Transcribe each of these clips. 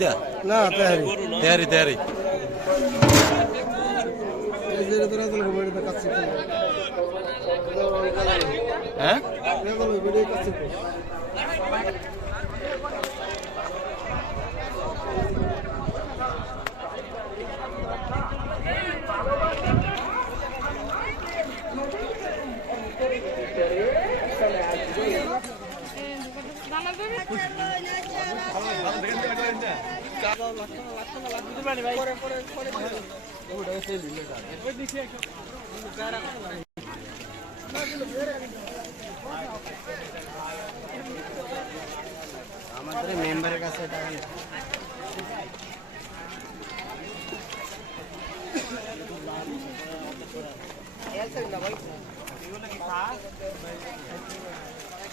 দিয়া? না তেহারি। তেয়ারি তেয়ারি এই যে তোরা তো ভিডিও কাছে হ্যাঁ ভিডিও কাছে আমাদের মেম্বারের কাছে টাকা নেই আমি আমি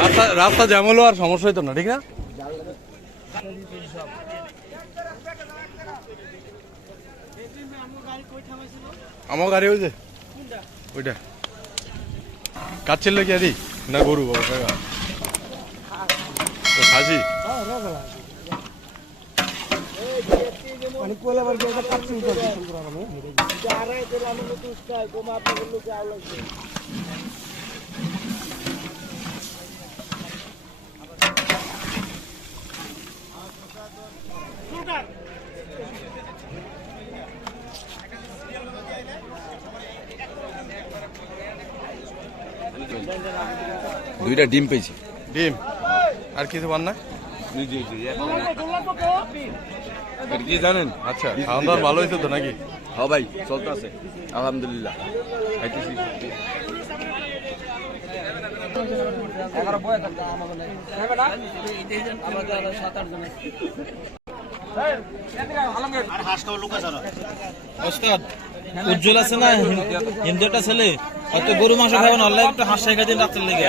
রাস্তা রাস্তা জ্যাম হলো আর সমস্যা হইতো না ঠিক না আমার গাড়ি হয়েছে ওইটা কাচ্ছিল কি আদি না গরু বাবা মানে দুইটা ডিম পেয়েছি। ডিম। আর কিছু পান না? কি জানেন? আচ্ছা খাওয়া দাওয়া ভালো হয়েছে তো নাকি? হ্যাঁ ভাই চলতে আছে। আলহামদুলিল্লাহ। উজ্জ্বল আছে না? হিন্দু একটা ছেলে? হয়তো গরু মাংস খাবেন অনলাইন একটু হাঁস খাই দিন রাত্রের লেগে।